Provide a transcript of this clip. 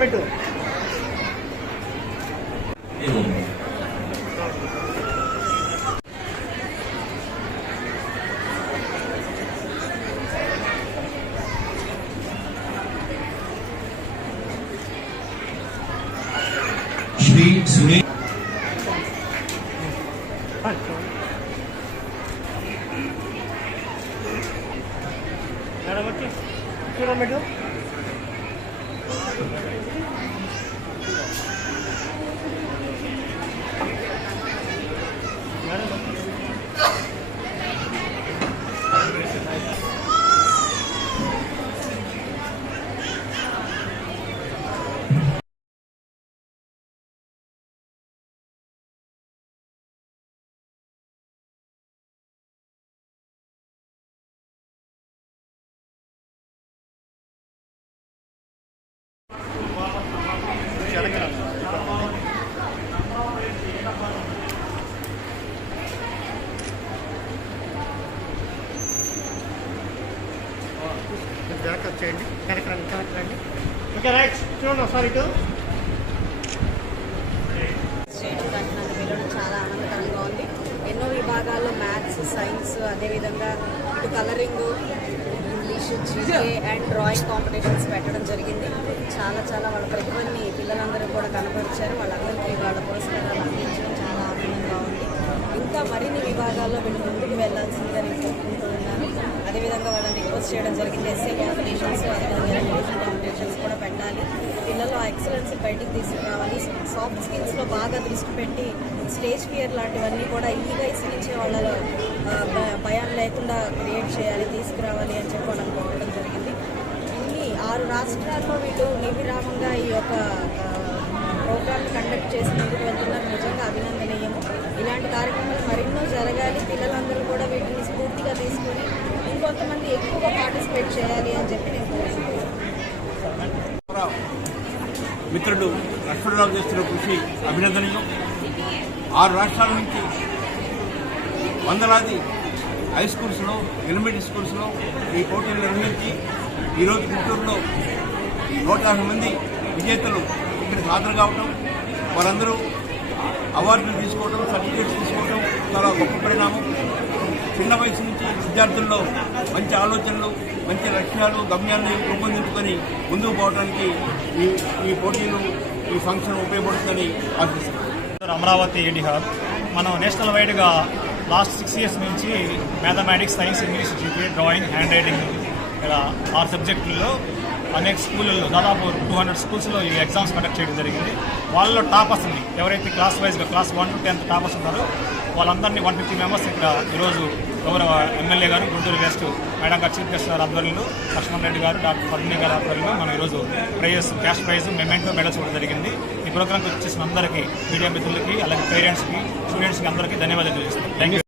మెట్టు శ్రీ సురేష్ మేడం వచ్చి చూడండి మేడం బ్యాక్ వచ్చేయండి కరెక్ట్ రండి కరెక్ట్ రండి. ఓకే రైట్ చూడండి ఒకసారి ఇటు. చాలా ఆనందకరంగా ఉంది. ఎన్నో విభాగాల్లో మ్యాథ్స్ సైన్స్ అదేవిధంగా ఇటు colouring English GK and drawing competitions పెట్టడం జరిగింది. చాలా చాలా వాళ్ళ ప్రతిభని పిల్లలందరూ కూడా కనపరిచారు. వాళ్ళందరికీ వాళ్ళ పురస్కారాలు అందించడం చాలా ఆనందంగా ఉంది. ఇంకా మరిన్ని విభాగాల్లో వీళ్ళు ముందుకు వెళ్ళాల్సిందని నేను కోరుకుంటున్నాను అదేవిధంగా వాళ్ళని ఇంట్రడ్యూస్ చేయడం జరిగింది. ఎస్సీ కాంపిటీషన్స్ అదేవిధంగా ఎలిమినేషన్ కాంపిటీషన్స్ కూడా పెట్టాలి. పిల్లల్లో ఎక్సలెన్స్ బయటికి తీసుకురావాలి. సాఫ్ట్ స్కిల్స్లో బాగా దృష్టి పెట్టి స్టేజ్ ఫియర్ లాంటివన్నీ కూడా ఈ వయసు నుంచి వాళ్ళలో భయం లేకుండా క్రియేట్ చేయాలి తీసుకురావాలి అని చెప్పి వాళ్ళని కోరడం జరిగింది. ఇన్ని ఆరు రాష్ట్రాల్లో వీళ్ళు నివిరామంగా ఈ యొక్క ప్రోగ్రామ్ కండక్ట్ చేసినందుకు వెళ్తున్నారు. నిజంగా అభినందనీయము. ఇలాంటి కార్యక్రమాలు మరెన్నో జరగాలి. పిల్లలందరూ కూడా వీటిని ఇంకొంతమంది ఎక్కువగా పార్టిసిపేట్ చేయాలి అని చెప్పి నేను మిత్రుడు లక్ష్మణరావు చేస్తున్న కృషి అభినందనీయం. ఆరు రాష్ట్రాల నుంచి వందలాది హై స్కూల్స్లో ఎలిమెంటరీ స్కూల్స్లో ఈ పోటీలు నిర్వహించి ఈరోజు గుంటూరులో నూట యాభై మంది విజేతలు ఇక్కడికి హాజరు కావటం వారందరూ అవార్డులు తీసుకోవడం సర్టిఫికేట్స్ తీసుకోవడం చాలా గొప్ప పరిణామం. చిన్న వయసు నుంచి విద్యార్థుల్లో మంచి ఆలోచనలు మంచి లక్ష్యాలు గమ్యాన్ని రూపొందించుకొని ముందుకు పోవడానికి ఈ ఈ పోటీలు ఈ ఫంక్షన్ ఉపయోగపడుతుందని ఆశిస్తున్నాను. అమరావతి ఏడి మనం నేషనల్ వైడ్గా లాస్ట్ సిక్స్ ఇయర్స్ నుంచి mathematics science English GP drawing handwriting ఇలా ఆరు సబ్జెక్టుల్లో అనేక స్కూళ్ళల్లో దాదాపు టూ హండ్రెడ్ స్కూల్స్లో ఈ ఎగ్జామ్స్ కండక్ట్ చేయడం జరిగింది. వాళ్ళలో ఉంది. ఎవరైతే క్లాస్ వైజ్గా class one to tenth toppers ఉన్నారో వాళ్ళందరినీ వన్ ఫిఫ్టీ మెంబర్స్ ఇక్కడ ఈరోజు గౌరవ MLA garu Guntur west madam garu chief guest garu ఆధ్వర్యంలో లక్ష్మణ్ రెడ్డి గారు డాక్టర్ పద్మిని గారి ఆధ్వర్యంలో మనం ఈరోజు prizes cash prize memento medals కూడా జరిగింది. ఈ ప్రోగ్రామ్కి వచ్చేసిన అందరికీ మీడియా మిత్రులకి అలాగే పేరెంట్స్కి స్టూడెంట్స్కి అందరికీ ధన్యవాదాలు తెలియజేస్తాను థ్యాంక్ యూ